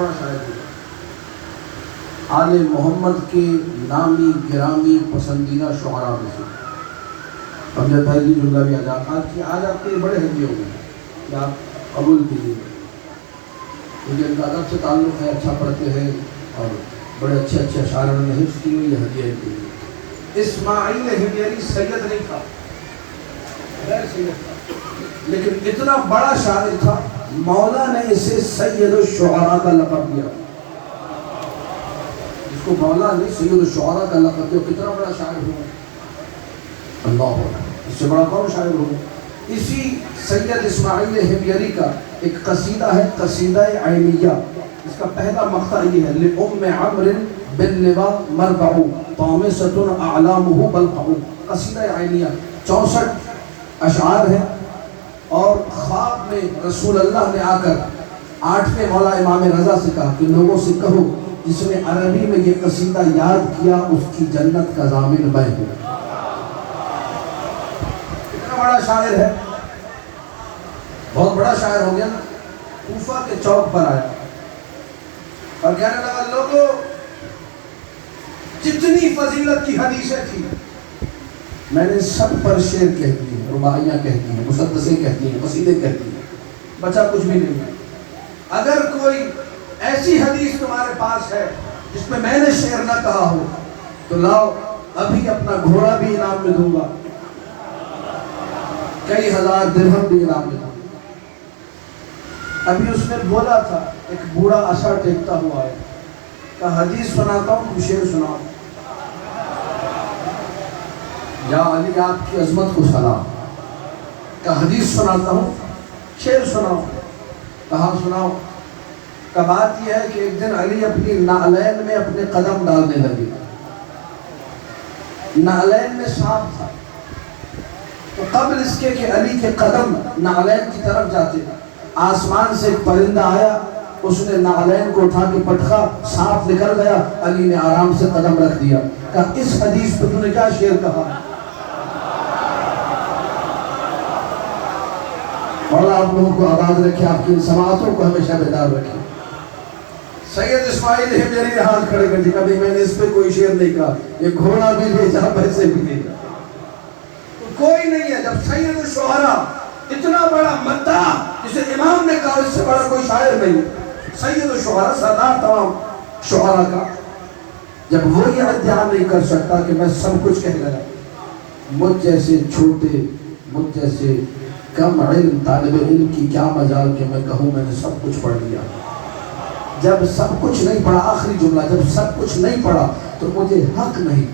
بڑا شاعر ہوا، آل محمد کے نامی گرامی پسندیدہ شعراء میں سے امجد بھائی کی جملہ بھی آج آپ کے بڑے ہدیے ہو گئے کہ آپ قبول کیجیے، کیونکہ ان کا ادب سے تعلق ہے، اچھا پڑھتے ہیں اور بڑے اچھے اچھے اشعار انہوں نے حفظ کی ہوئی، یہ ہدیہ کے لیے۔ اسماعیل حمیری سید نہیں تھا، غیر سید تھا، لیکن اتنا بڑا شاعر تھا مولا نے اسے سید الشعراء کا لقب دیا، اس کو مولا نے سید الشعراء کا لقب دیا۔ کتنا بڑا شاعر ہوا اللہ، اس سے بڑا کون شاعر ہوا؟ اسی سید اسماعیل حمیری کا ایک قصیدہ ہے، قصیدہ عینیہ، اس کا پہلا مقطع یہ ہے: لِأُمِّ عَمْرٍ بِاللِّوَا مَرْبَعُ طَامِسَةٌ أَعْلَامُهُ بَلْقَعُ۔ قصیدہ عینیہ 64 اشعار ہیں، اور خواب میں رسول اللہ نے آ کر 8ویں مولا امام رضا سے کہا کہ لوگوں سے کہو جس نے عربی میں یہ قصیدہ یاد کیا اس کی جنت کا ضامن میں ہوں۔ اتنا بڑا شاعر ہے، بہت بڑا شاعر ہو گیا نا۔ کوفہ کے چوک پر آیا اور کہنے لگا لوگوں جتنی فضیلت کی حدیثیں تھی میں نے سب پر شعر کہہ دی ہیں، رباعیاں کہتی ہیں، مسدسیں کہتی ہیں، قصیدے کہتی ہیں، بچا کچھ بھی نہیں ہے۔ اگر کوئی ایسی حدیث تمہارے پاس ہے جس میں میں نے شعر نہ کہا ہو تو لاؤ، ابھی اپنا گھوڑا بھی انعام میں دوں گا، کئی ہزار درہم بھی انعام میں دوں گا۔ ابھی اس نے بولا تھا، ایک بوڑھا عصا ٹیکتا ہوا ہے، کہا حدیث سناتا ہوں تم شعر سناؤ۔ یا علی آپ کی عظمت کو سلام، کہا حدیث سناتا ہوں شعر سناؤ، کہا سناؤ۔ کا بات یہ ہے کہ ایک دن علی اپنی نعلین میں اپنے قدم ڈالنے لگے، نعلین میں سانپ تھا، تو قبل اس کے کہ علی کے قدم نعلین کی طرف جاتے آسمان سے ایک پرندہ آیا، اس نے نعلین کو اٹھا کے پٹخا، سانپ نکل گیا، علی نے آرام سے قدم رکھ دیا۔ کہا اس حدیث پہ تو نے کیا شعر کہا؟ مولا آپ لوگوں کو آباد رکھے، آپ کی سماعتوں کو ہمیشہ بیدار رکھے۔ سید اسماعیل حمیری نے ہاتھ کھڑے کر دی، کبھی میں نے اس پہ کوئی شعر نہیں کہا، یہ گھوڑا بھی لے جا، پیسے بھی لے جا۔ کوئی نہیں ہے، جب سید الشعراء اتنا بڑا مداح جسے امام نے کہا اس سے بڑا کوئی شاعر نہیں، سید الشعراء سردار تمام شعراء کا، جب وہ یہ ادعا نہیں کر سکتا کہ میں سب کچھ کہہ گیا، مجھ جیسے چھوٹے، مجھ جیسے کم علم طالب علم کی کیا مجال کہ میں کہوں میں نے سب کچھ پڑھ لیا۔ جب سب کچھ نہیں پڑھا، آخری جملہ، جب سب کچھ نہیں پڑھا تو مجھے حق نہیں،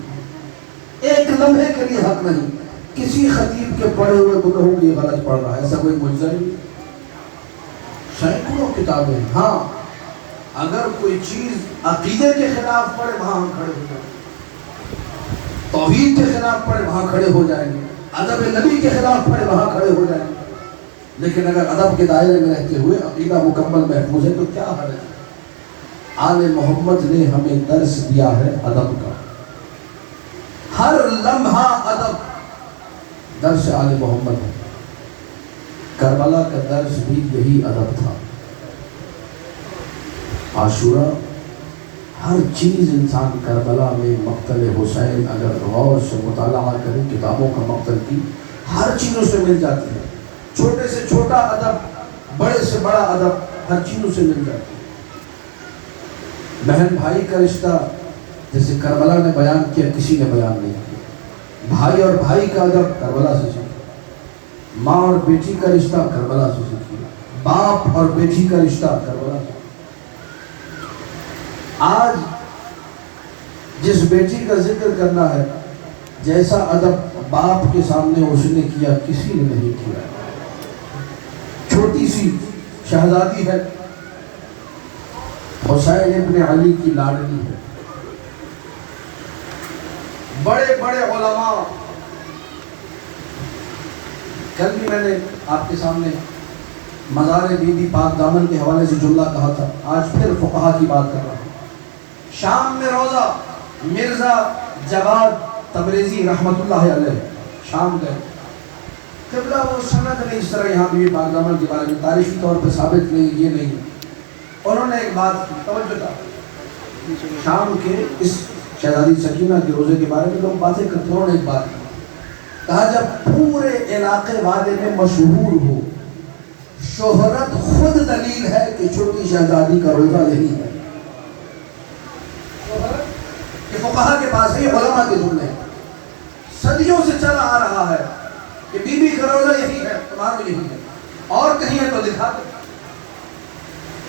ایک لمحے کے لیے حق نہیں کسی خطیب کے پڑھے ہوئے کو کہوں کہ یہ غلط پڑھ رہا ہے، ایسا کوئی معجزہ نہیں۔ سینکڑوں کتابیں، ہاں اگر کوئی چیز عقیدے کے خلاف پڑھے وہاں ہم کھڑے ہو جائیں گے، توحید کے خلاف پڑھے وہاں کھڑے ہو جائیں گے، ادب نبی کے خلاف پڑھے وہاں کھڑے ہو جائیں گے، لیکن اگر ادب کے دائرے میں رہتے ہوئے عقیدہ مکمل محفوظ ہے تو کیا حرج ہے؟ آل محمد نے ہمیں درس دیا ہے ادب کا، ہر لمحہ ادب درس آل محمد ہے۔ کربلا کا درس بھی یہی ادب تھا، عاشورہ، ہر چیز انسان کربلا میں مقتل حسین اگر غور سے مطالعہ کرے کتابوں کا مقتل کی، ہر چیزوں سے مل جاتی ہے، چھوٹے سے چھوٹا ادب، بڑے سے بڑا ادب، ہر چیزوں سے مل جاتی ہے۔ بہن بھائی کا رشتہ جیسے کربلا نے بیان کیا کسی نے بیان نہیں کیا، بھائی اور بھائی کا ادب کربلا سے سیکھا، ماں اور بیٹی کا رشتہ کربلا سے سیکھا، باپ اور بیٹی کا رشتہ کربلا سے۔ آج جس بیٹی کا ذکر کرنا ہے، جیسا ادب باپ کے سامنے اس نے کیا کسی نے نہیں کیا۔ چھوٹی سی شہزادی ہے، حسین ابن علی کی لاڈلی ہے، بڑے بڑے علماء، کل بھی میں نے آپ کے سامنے مزار بی بی پاک دامن کے حوالے سے جملہ کہا تھا، آج پھر فقہا کی بات کر رہا ہوں۔ شام میں روزہ مرزا جواد تبریزی رحمت اللہ علیہ شام گئے، قبلہ وہ سند نہیں، اس طرح یہاں بی بی پاک دامن کے بارے میں تاریخی طور پہ ثابت نہیں، یہ نہیں، انہوں نے ایک بات کی، توجہ تھا، شام کے اس شہزادی سکینہ کے روزے کے بارے میں لوگ باتیں کرتے ہیں، انہوں نے ایک بات کی، کہا جب پورے علاقے والے میں مشہور ہو، شہرت خود دلیل ہے کہ چھوٹی شہزادی کا روزہ یہی ہے. یہ فقہا کے پاس ہے، یہ علماء کے جملے ہیں، صدیوں سے چلا آ رہا ہے کہ بی بی کا روزہ یہی ہے، تمہارا یہی ہے، اور کہیں ہے تو دکھا دو،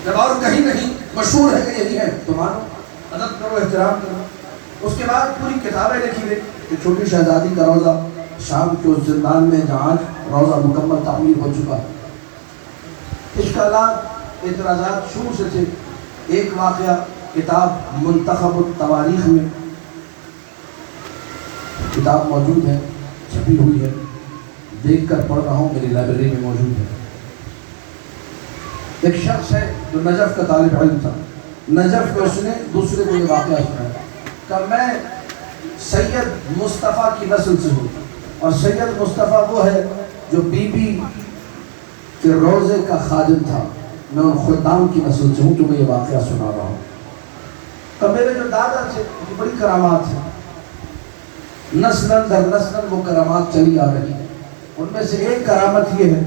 جب اور کہیں نہیں مشہور ہے کہ یہی ہے تو مانو، ادب کرو، احترام کرو. اس کے بعد پوری کتابیں لکھی گئی کہ چھوٹی شہزادی کا روزہ شام کے اس زندان میں جہاں روزہ مکمل تعمیر ہو چکا ہے. اشکالات، اعتراضات شروع سے تھے. ایک واقعہ کتاب منتخب التواریخ میں کتاب موجود ہے، چھپی ہوئی ہے، دیکھ کر پڑھ رہا ہوں، میری لائبریری میں موجود ہے. ایک شخص ہے جو نجف کا طالب علم تھا، نجف میں اس نے دوسرے کو یہ واقعہ سنایا کہ میں سید مصطفیٰ کی نسل سے ہوں، اور سید مصطفیٰ وہ ہے جو بی بی کے روزے کا خادم تھا، میں ان خدام کی نسل سے ہوں، تو میں یہ واقعہ سنا رہا ہوں. کہ میرے جو دادا تھے وہ بڑی کرامات ہیں، نسل در نسل وہ کرامات چلی آ رہی ہیں. ان میں سے ایک کرامت یہ ہے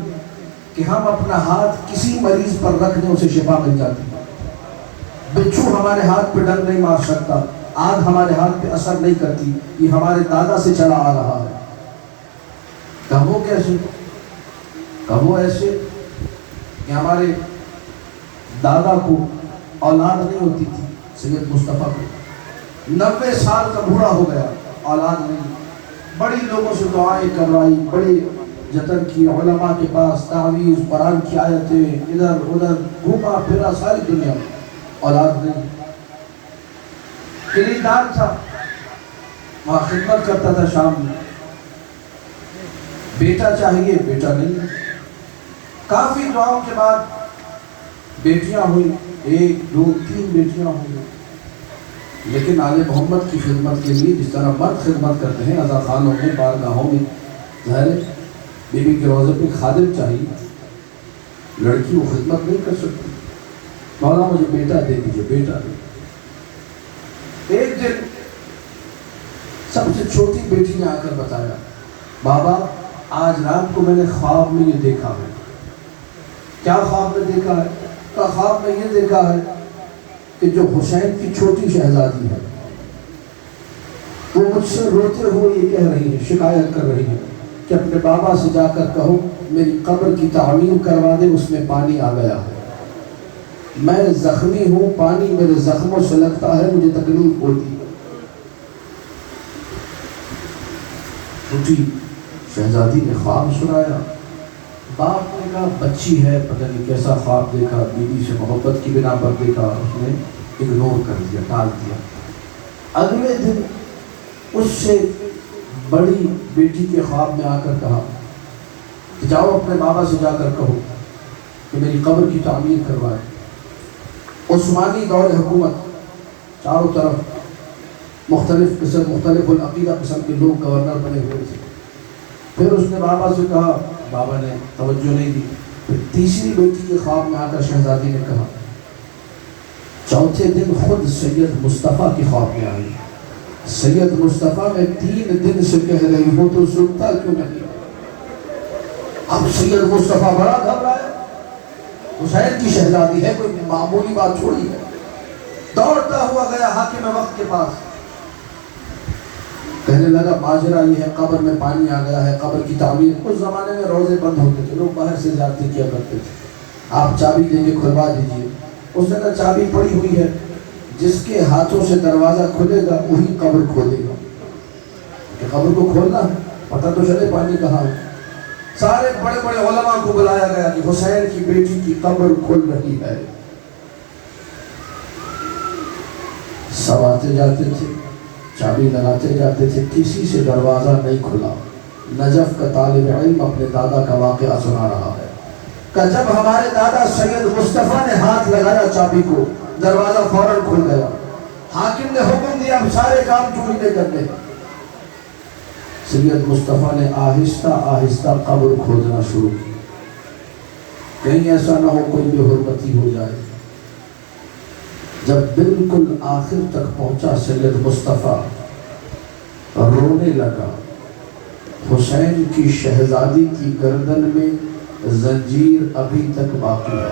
کہ ہم اپنا ہاتھ کسی مریض پر رکھ دیں اسے شفا مل جاتی ہے. بچھو ہمارے ہاتھ پہ ڈنگ نہیں مار سکتا، آگ ہمارے ہاتھ پہ اثر نہیں کرتی، یہ ہمارے دادا سے چلا آ رہا ہے. کہو کیسے؟ کہو ایسے کہ ہمارے دادا کو اولاد نہیں ہوتی تھی، سید مصطفیٰ کو 90 سال کا بوڑھا ہو گیا، اولاد نہیں، بڑی لوگوں سے دعائیں کروائی، بڑے جتن کی، علماء کے پاس تعویذ، قرآن کی آیتیں، ادھر ادھر گھوما پھرا ساری دنیا، اولاد نہیں. کلیدار تھا، وہاں خدمت کرتا تھا شام میں، بیٹا چاہیے، بیٹا نہیں. کافی دعاؤں کے بعد بیٹیاں ہوئی، 1 2 3 بیٹیاں ہوئی، لیکن آل محمد کی خدمت کے لیے جس طرح مرد خدمت کرتے ہیں عزا خانوں میں، بارگاہوں میں، ظاہر بی بی کے روزے پہ خادم چاہیے، لڑکی وہ خدمت نہیں کر سکتی. مولا مجھے بیٹا دے دیجیے، بیٹا دے. ایک دن سب سے چھوٹی بیٹی نے آ کر بتایا، بابا آج رات کو میں نے خواب میں یہ دیکھا ہے. کیا خواب میں دیکھا ہے؟ تو خواب میں یہ دیکھا ہے کہ جو حسین کی چھوٹی شہزادی ہے وہ مجھ سے روتے ہوئے یہ کہہ رہی ہے، شکایت کر رہی ہے کہ اپنے بابا سے جا کر کہو میری قبر کی تعمیر کروا دے، اس میں پانی آ گیا ہے، میں زخمی ہوں، پانی میرے زخموں سے لگتا ہے، مجھے تکلیف ہوتی ہے. چھوٹی شہزادی نے خواب سنایا. باپ نے کہا بچی ہے، پتہ نہیں کیسا خواب دیکھا، بیوی سے محبت کی بنا پر دیکھا، اس نے اگنور کر دیا، ٹال دیا. اگلے دن اس سے بڑی بیٹی کے خواب میں آ کر کہا کہ جاؤ اپنے بابا سے جا کر کہو کہ میری قبر کی تعمیر کروائے. عثمانی دور حکومت، چاروں طرف مختلف قسم، مختلف العقیدہ قسم کے لوگ گورنر بنے ہوئے تھے. پھر اس نے بابا سے کہا، بابا نے توجہ نہیں دی. پھر تیسری بیٹی کے خواب میں آ کر شہزادی نے کہا. چوتھے دن خود سید مصطفیٰ کی خواب میں آئی. سید مصطفیٰ میں 3 دن سے کہہ رہی ہوں تو سنتا کیوں نہیں؟ اب سید مصطفیٰ بڑا گھبرایا، حسین کی شہزادی ہے، کوئی معمولی بات چھوڑی ہے. دوڑتا ہوا گیا حاکم وقت کے پاس، کہنے لگا ماجرا یہ ہے، قبر میں پانی آ گیا ہے، قبر کی تعمیر. اس زمانے میں روزے بند ہوتے تھے، لوگ باہر سے زیارتیں کیا کرتے تھے، آپ چابی دے کے کھلوا دیجیے. اس نے کہا چابی پڑی ہوئی ہے، جس کے ہاتھوں سے دروازہ کھلے گا وہی قبر کھولے گا. کہ قبر کو کھولنا ہے، پتہ تو چلے پانی کہاں. سارے بڑے بڑے علماء کو بلایا گیا کہ حسین کی بیٹی کی قبر کھل رہی ہے. سب آتے جاتے تھے، چابی لگاتے جاتے تھے، کسی سے دروازہ نہیں کھلا. نجف کا طالب علم اپنے دادا کا واقعہ سنا رہا ہے کہ جب ہمارے دادا سید مصطفیٰ نے ہاتھ لگایا چابی کو، دروازہ فوراً کھل گیا. حاکم نے حکم دیا اب سارے کام چوری نہیں کرتے. سید مصطفیٰ نے آہستہ آہستہ قبر کھودنا شروع کی، کہیں ایسا نہ ہو کوئی بے حرمتی ہو جائے. جب بالکل آخر تک پہنچا سید مصطفیٰ رونے لگا. حسین کی شہزادی کی گردن میں زنجیر ابھی تک باقی ہے.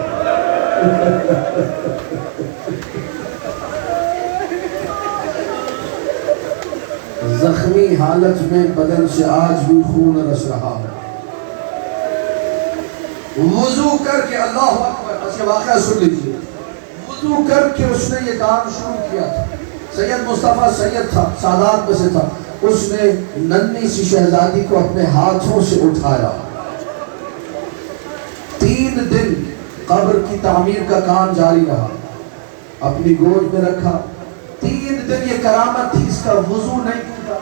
زخمی حالت میں بدن سے آج بھی خون رس رہا ہے. وضو کر کے اللہ اکبر، اس واقعہ سن لیجیے. وضو کر کے اس نے یہ کام شروع کیا تھا. سید مصطفیٰ سید تھا، سادات میں سے تھا. اس نے ننھی سی شہزادی کو اپنے ہاتھوں سے اٹھایا. 3 دن قبر کی تعمیر کا کام جاری رہا. اپنی گود میں رکھا. 3 دن یہ کرامت تھی، اس کا وضو نہیں ٹوٹا،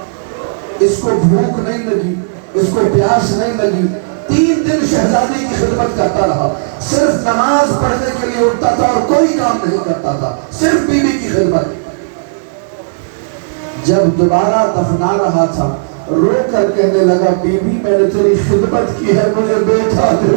اس کو بھوک نہیں لگی، اس کو پیاس نہیں لگی. 3 دن شہزادی کی خدمت کرتا رہا. صرف نماز پڑھنے کے لیے اٹھتا تھا اور کوئی کام نہیں کرتا تھا، صرف بیوی کی خدمت. جب دوبارہ دفنا رہا تھا رو کر کہنے لگا، بی بی میں نے تیری خدمت کی ہے، مجھے بیٹا دے.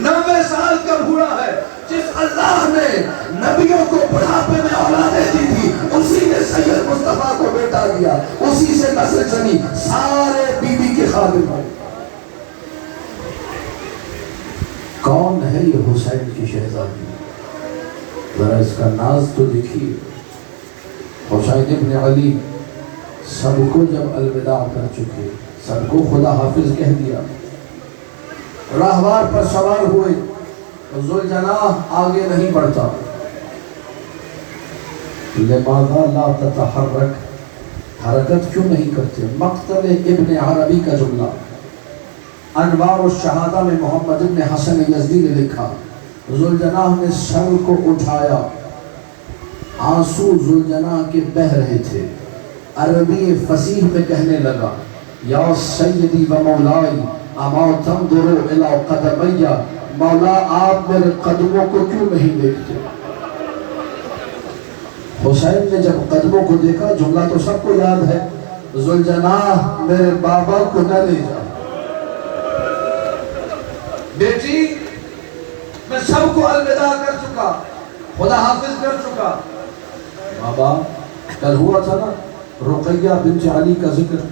90 سال کا بوڑھا ہے. جس اللہ نے نبیوں کو بڑھاپے میں اولادیں دی تھی، اسی نے سید مصطفیٰ کو بیٹا دیا، اسی سے نسل چلی، سارے بی بی کے خادم ہیں. کون ہے یہ حسین کی شہزادی؟ ذرا اس کا ناز تو دیکھیے. حسین ابن علی سب کو جب الوداع کر چکے، سب کو خدا حافظ کہہ دیا، راہوار پر سوار ہوئے. ذوالجناح آگے نہیں بڑھتا. لماذا لا تتحرک، حرکت کیوں نہیں کرتے؟ مقتل ابن عربی کا جملہ انوار الشہادہ میں محمد ابن حسن یزدی نے لکھا. ذوالجناح نے سر کو اٹھایا، آنسو ذوالجناح کے بہہ رہے تھے. عربی فصیح میں کہنے لگا، یا سیدی و مولائی اما تنظروا الی قدمی، مولا آپ میرے قدموں کو کیوں نہیں دیکھتے؟ حسین نے جب قدموں کو دیکھا، جملہ تو سب کو یاد ہے، ذوالجناح میرے بابا کو نہ لے جا. بیٹی میں سب کو الوداع کر چکا، خدا حافظ کر چکا. بابا کل ہوا تھا نا رقیہ بنت علی کا ذکر،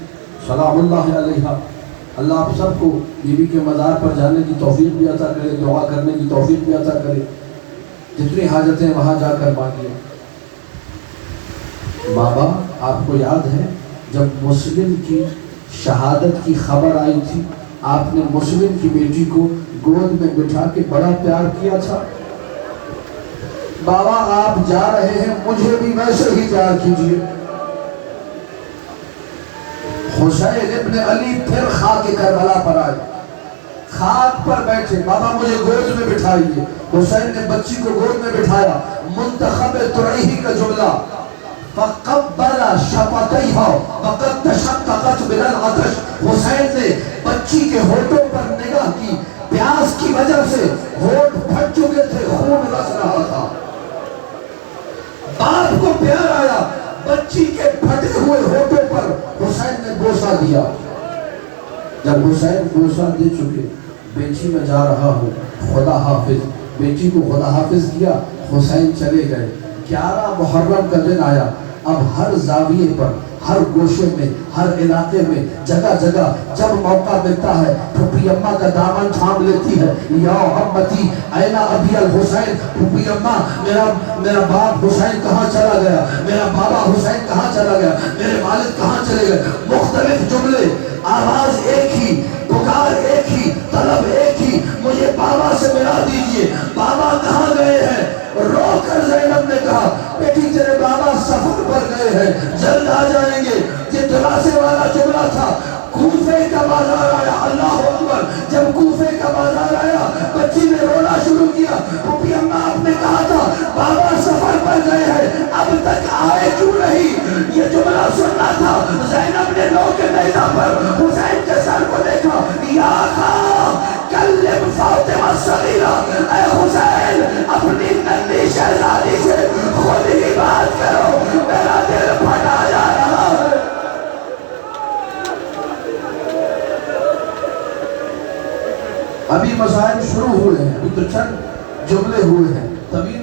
سلام اللہ علیہا. اللہ آپ سب کو بیوی کے مزار پر جانے کی توفیق بھی عطا کرے، دعا کرنے کی توفیق بھی عطا کرے. جتنی حاجتیں وہاں جا کر مانگیے. بابا آپ کو یاد ہے جب مسلم کی شہادت کی خبر آئی تھی، آپ نے مسلم کی بیٹی کو گود میں بٹھا کے بڑا پیار کیا تھا. بابا آپ جا رہے ہیں، مجھے بھی ویسے ہی پیار کیجیے. حسین ابن علی پھر خاک کربلا پر آئے، خاک پر بیٹھے. بابا مجھے گود میں بٹھائیے. حسین نے بچی کو گود میں بٹھایا. منتخب ترعیہی کا جملہ، فَقَبَّلَ شَفَتَيْهَا وَقَدْ تَشَقَّقَتْ مِنَ الْعَطْشِ. حسین نے بچی کے ہونٹوں پر نگاہ کی، پیاس کی وجہ سے ہونٹ پھٹ چکے تھے، خون رس رہا تھا. باپ کو پیار آیا، بچی کے پھٹے ہوئے ہونٹوں پر حسین نے بوسہ دیا. جب حسین بوسہ دے چکے، بیٹی میں جا رہا ہوں، خدا حافظ. بیٹی کو خدا حافظ کیا، حسین چلے گئے. 11 محرم کا دن آیا. اب ہر زاویے پر، ہر گوشے میں، ہر علاقے میں، جگہ جگہ جب موقع ملتا ہے پھوپھی اماں کا دامن تھام لیتی ہے، یا امتی این ابی الحسین. پھوپھی اماں میرا باپ حسین کہاں چلا گیا، میرا بابا حسین کہاں چلا گیا، میرے والد کہاں چلے گئے. مختلف جملے، آواز ایک ہی، پکار ایک ہی، طلب ایک ہی، مجھے بابا سے ملا دیجئے. بابا کہاں گئے ہیں؟ رو کر زینب نے کہا، بیٹی تیرے بابا سفر پر گئے ہیں، جلد آ جائیں گے. یہ دلاسے والا جملہ تھا. کوفے کا بازار آیا، اللہ اکبر. جب کوفے کا بازار آیا، بچی نے رونا شروع کیا. پھوپھی اماں آپ نے کہا تھا بابا سفر پر گئے ہیں، اب تک آئے کیوں نہیں؟ یہ جملہ سننا تھا. زینب نے لو کے نیزہ پر حسین کے سر کو دیکھا. یا کلم فاطمہ صغیرہ، اے حسین اپنی ننھی شہزادی سے خود ہی بات کرو، میرا دل پھٹا جا رہا ہے. ابھی مسائل شروع ہوئے ہیں، ابھی تو چند جملے ہوئے ہیں، طویل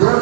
2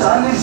40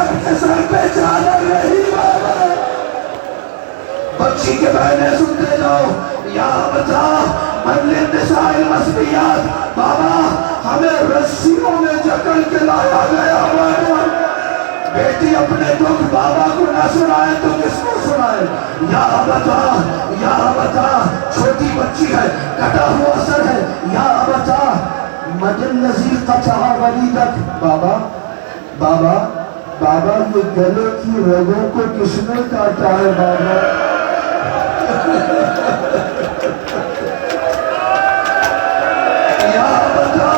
اپنے سر پہ چادر نہیں بابا. بچی کے بہنیں سنتے جاؤ. یا بتا من للنساء المسبیات. بابا ہمیں رسیوں میں جکڑ کے لایا گیا بابا. بیٹی اپنے دکھ بابا کو نہ سنائے تو کس کو سنائے؟ یا بتا چھوٹی بچی ہے، کٹا ہوا سر ہے. یا بتا من الذی قطع ولیدک. بابا بابا بابا یہ گلے کی رگوں کو کس نے کاٹا ہے بابا؟ یا بتا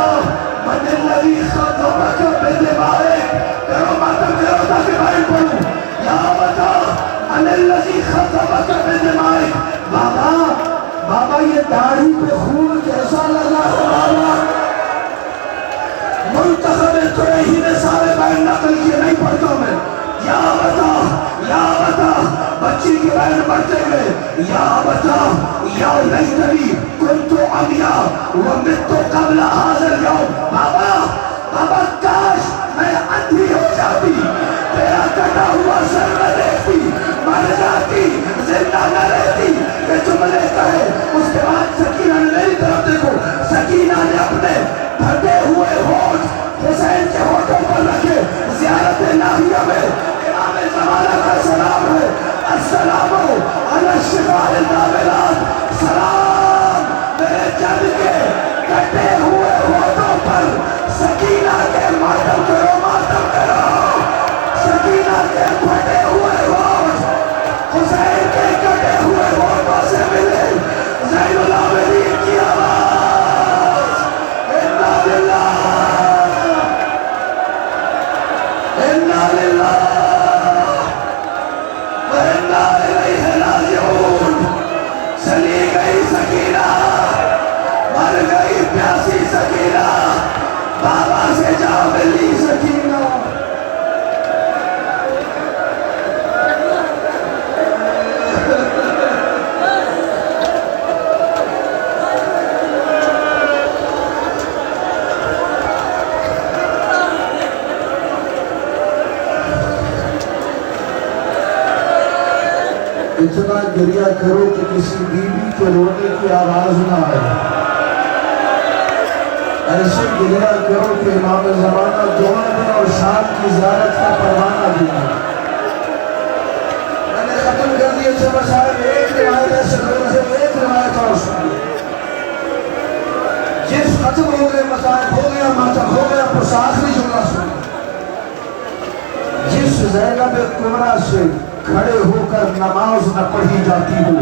من الذی خطبک بدمائک. کرو ماتم کرو تاکہ بھائی پڑھوں. یا بتا من الذی خطبک بدمائک. بابا یہ داڑھی پہ خون کیسا لگا ہے بابا؟ منتخب قریشی نے سارے بہن نقل کیے، نہیں پڑھتا میں. یا بتا بچی کی بہن بڑھتے گئے. یا بتا یا لیتنی کنت عمیٰ ومت قبل ھذا اليوم. بابا کاش میں اندھی ہو جاتی، تیرا کٹا ہوا سر نہ دیکھتی، مر جاتی، زندہ نہ رہتی. یہ جملے کہے اس کے بعد سکینہ نے میری طرف دیکھو. سکینہ نے اپنے پھٹے ہوئے ہونٹ حسین کے ہونٹوں پر رکھے. زیارت الہیہ میں امام زمانہ کا سلام ہے. السلام علی الشفاء النابلات. سلام میرے جب کے کٹے ہوئے ہونٹوں پر. سکینہ کے ماتم کرو. سکینہ کے پھٹے ہوئے ہونٹ حسین کے کٹے ہوئے ہونٹوں سے ملے. زین العابدین کی آواز. انا للہ وَإِنَّا إِلَيْهِ رَاجِعُونَ. چلی گئی سکینہ، مر گئی پیاسی سکینہ، بابا سے جا ملی سکینہ. اتنا گریہ کرو کہ کسی بیوی کے رونے کی آواز نہ آئے. ایسے گریہ کرو کہ امام زمانہ دعا دے اور شام کی زیارت کا پروانہ دے. میں نے ختم کر دیا چلو صاحب. ایک روایت ایسے کرو ہے، ایک روایت اور سنیے. جس ختم ہو گئے مطالب ہو گیا ماتم ہو گیا پس آخری جملہ سنیے. جس زینب کبریٰ سے کھڑے ہو کر نماز نہ پڑھی جاتی ہو،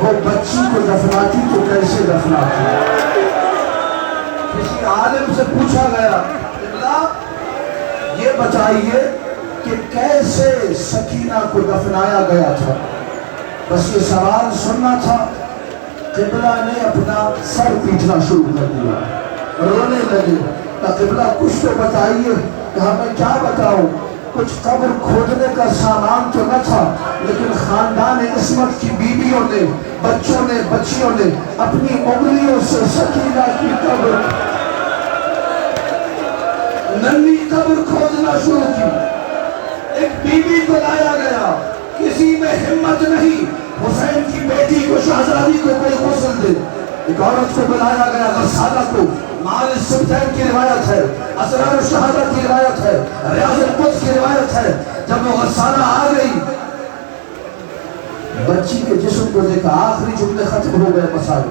وہ بچی کو دفناتی تو کیسے دفناتی؟ کسی عالم سے پوچھا گیا قبلہ یہ بتائیے کہ کیسے سکینہ کو دفنایا گیا تھا. بس یہ سوال سننا تھا. قبلہ نے اپنا سر پیٹنا شروع کر دیا، رونے لگے. قبلہ کچھ تو بتائیے. کہا میں کیا بتاؤں، کچھ قبر کھودنے کا سامان تو نہ تھا، لیکن خاندان عصمت کی بیویوں نے، بچوں نے، بچیوں نے اپنی انگلیوں سے سکینہ کی قبر، ننھی قبر کھودنا شروع کی. ایک بیوی کو لایا گیا، کسی میں ہمت نہیں حسین کی بیٹی کو، شہزادی کو کوئی غسل دے. ایک عورت کو بلایا گیا، غسالہ کو. معال السبتین کی روایت ہے، اسرار الشہادہ کی روایت ہے، ریاض القدس کی روایت ہے. جب وہ غسالہ آ گئی، بچی کے جسم کو دیکھا. آخری جملے ختم ہو گئے مسائل.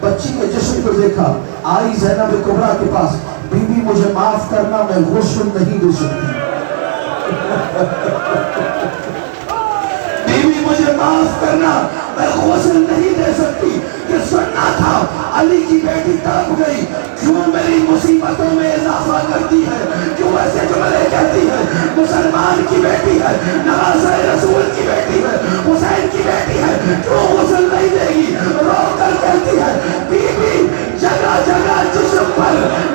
بچی کے جسم کو دیکھا، آئی زینب کبریٰ کے پاس. بی بی مجھے معاف کرنا، میں غسل نہیں دے سکتی. بی بی مجھے معاف کرنا، میں غسل نہیں دے سکتی. یہ سننا تھا. علی کی بیٹی تڑپ گئی، کیوں میری مصیبتوں میں اضافہ کرتی ہے، کیوں ایسے جملے کہتی ہے. مسلمان کی بیٹی ہے، نواسۂ رسول کی بیٹی ہے، حسین کی بیٹی ہے، کیوں غسل نہیں دے گی. رو کر کہتی ہے بی بی جگہ جگہ جسم پر